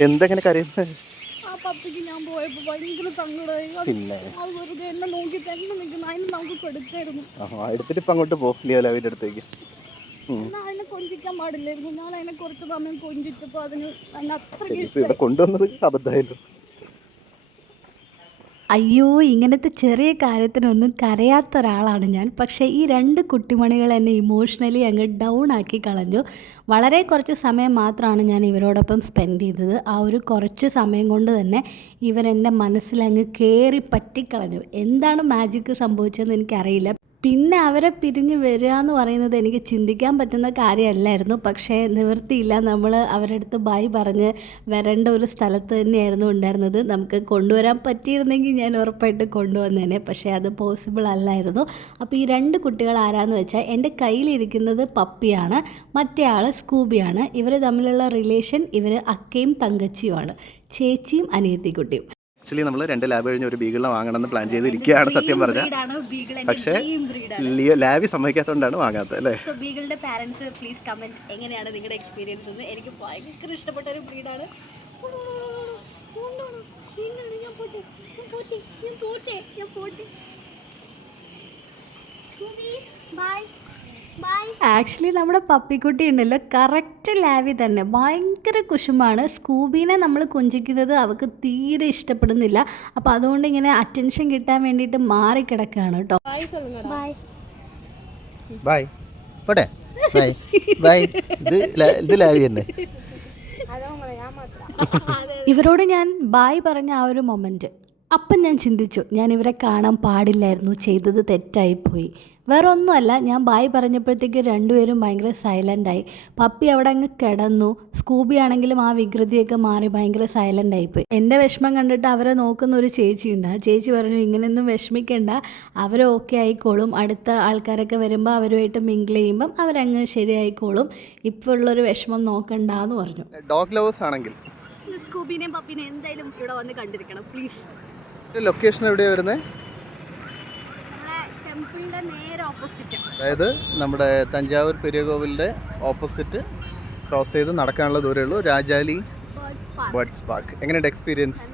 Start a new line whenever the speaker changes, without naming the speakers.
എന്തെങ്ങനെ കരയുന്നത്
ആ പപ്പയ്ക്ക് ഞാൻ പോയപ്പോ ഭയങ്കര സങ്കടമായി അത്
പിന്നെ?
അത് വെറുതെ എന്നെ നോക്കി തന്നെ നിൽക്കുന്നു. അതിന് നമുക്ക് കൊടുക്കായിരുന്നു
ആ എടുത്തിട്ട് ഇപ്പം അങ്ങോട്ട് പോ അടുത്തേക്ക്. ഉം.
എന്നാൽ അതിനെ കൊഞ്ചിക്കാൻ പാടില്ലായിരുന്നു. ഞാൻ അതിനെ കുറച്ച് സമയം കൊഞ്ചിച്ചപ്പോൾ അതിന് അതിന് അത്രയ്ക്ക്
ഇപ്പൊ ഇവിടെ കൊണ്ടുവന്നത് അബദ്ധമായല്ലോ
അയ്യോ ഇങ്ങനത്തെ ചെറിയ കാര്യത്തിനൊന്നും കരയാത്ത ഒരാളാണ് ഞാൻ. പക്ഷേ ഈ രണ്ട് കുട്ടിമണികൾ എന്നെ ഇമോഷണലി അങ്ങ് ഡൗൺ ആക്കി കളഞ്ഞു. വളരെ കുറച്ച് സമയം മാത്രമാണ് ഞാൻ ഇവരോടൊപ്പം സ്പെൻഡ് ചെയ്തത്. ആ ഒരു കുറച്ച് സമയം കൊണ്ട് തന്നെ ഇവരെന്റെ മനസ്സിലങ്ങ് കയറി പറ്റിക്കളഞ്ഞു. എന്താണ് മാജിക്ക് സംഭവിച്ചതെന്ന് എനിക്കറിയില്ല. പിന്നെ അവരെ പിരിഞ്ഞ് വരിക എന്ന് പറയുന്നത് എനിക്ക് ചിന്തിക്കാൻ പറ്റുന്ന കാര്യമല്ലായിരുന്നു. പക്ഷേ നിവൃത്തിയില്ല. നമ്മൾ അവരുടെ അടുത്ത് ബൈ പറഞ്ഞ് വരേണ്ട ഒരു സ്ഥലത്ത് തന്നെയായിരുന്നു ഉണ്ടായിരുന്നത്. നമുക്ക് കൊണ്ടുവരാൻ പറ്റിയിരുന്നെങ്കിൽ ഞാൻ ഉറപ്പായിട്ട് കൊണ്ടുവന്നേനെ. പക്ഷേ അത് പോസിബിൾ അല്ലായിരുന്നു. അപ്പോൾ ഈ രണ്ട് കുട്ടികൾ ആരാന്ന് വെച്ചാൽ എന്റെ കയ്യിലിരിക്കുന്നത് പപ്പിയാണ് മറ്റേ ആൾ സ്കൂബിയാണ്. ഇവർ തമ്മിലുള്ള റിലേഷൻ ഇവർ അക്കയും തങ്കച്ചിയുമാണ്. ചേച്ചിയും അനിയത്തിക്കുട്ടിയും.
ആക്ച്വലി നമ്മൾ രണ്ട് ലാബ് കഴിഞ്ഞ് ഒരു ബീഗിളിനെ വാങ്ങണമെന്ന് പ്ലാൻ ചെയ്തിരിക്കുകയാണ് സത്യം പറഞ്ഞാൽ പക്ഷേ ലിയോ ലാബി സമ്മതിക്കാത്തതുകൊണ്ടാണ് വാങ്ങാത്തത് അല്ലേ?
ബീഗിളുടെ പാരൻസ് പ്ലീസ് കമന്റ് എങ്ങനെയാണ് നിങ്ങളുടെ എക്സ്പീരിയൻസ് എന്ന്. എനിക്ക് ഭയങ്കര ഇഷ്ടപ്പെട്ട ഒരു ബ്രീഡാണ്
ഞാൻ പോട്ടെ ഞാൻ പോട്ടെ ഞാൻ പോട്ടെ ഞാൻ പോട്ടെ. ബൈ
ആക്ച്വലി നമ്മുടെ പപ്പിക്കുട്ടി ഉണ്ടല്ലോ. കറക്റ്റ് ലാവി തന്നെ. ഭയങ്കര കുശുമാണ് സ്കൂബീനെ നമ്മൾ കുഞ്ചിക്കുന്നത് അവൾക്ക് തീരെ ഇഷ്ടപ്പെടുന്നില്ല. അപ്പോൾ അതുകൊണ്ട് ഇങ്ങനെ അറ്റൻഷൻ കിട്ടാൻ വേണ്ടിയിട്ട് മാറിക്കിടക്കുകയാണ് കേട്ടോ.
ബൈ
പോട്ടെ. ബൈ ബൈ ഇത് ഇത് ലാവി തന്നെ.
ഇവരോട് ഞാൻ ബായ് പറഞ്ഞ ആ ഒരു മൊമെന്റ് അപ്പം ഞാൻ ചിന്തിച്ചു ഞാൻ ഇവരെ കാണാൻ പാടില്ലായിരുന്നു ചെയ്തത് തെറ്റായിപ്പോയി. വേറെ ഒന്നുമല്ല ഞാൻ ബായ് പറഞ്ഞപ്പോഴത്തേക്ക് രണ്ടുപേരും ഭയങ്കര സൈലന്റായി പപ്പി അവിടെ അങ്ങ് കിടന്നു. സ്കൂബി ആണെങ്കിലും ആ വികൃതിയൊക്കെ മാറി ഭയങ്കര സൈലന്റ് ആയിപ്പോയി. എന്റെ വിഷമം കണ്ടിട്ട് അവരെ നോക്കുന്ന ഒരു ചേച്ചിയുണ്ട്. ആ ചേച്ചി പറഞ്ഞു ഇങ്ങനെയൊന്നും വിഷമിക്കേണ്ട. അവർ ഓക്കെ ആയിക്കോളും. അടുത്ത ആൾക്കാരൊക്കെ വരുമ്പോൾ അവരുമായിട്ട് മിങ്കിൾ ചെയ്യുമ്പം അവരങ്ങ് ശരിയായിക്കോളും. ഇപ്പോൾ ഉള്ളൊരു വിഷമം നോക്കണ്ട എന്ന് പറഞ്ഞു.
ഡോഗ് ലവേഴ്സ് ആണെങ്കിൽ.
സ്കൂബിനെയും പപ്പിനെയും എന്തായാലും ഇവിടെ വന്ന് കണ്ടിരിക്കണം പ്ലീസ്
ലൊക്കേഷൻ എവിടെയാണ് വരുന്നത് അതായത് നമ്മുടെ തഞ്ചാവൂർ പെരിയ കോവിലിന്റെ ഓപ്പോസിറ്റ് ക്രോസ് ചെയ്ത് നടക്കാനുള്ള ദൂരമേ ഉള്ളൂ. രാജാലി
ബേർഡ്സ് പാർക്ക്
എങ്ങനെയുണ്ട്
എക്സ്പീരിയൻസ്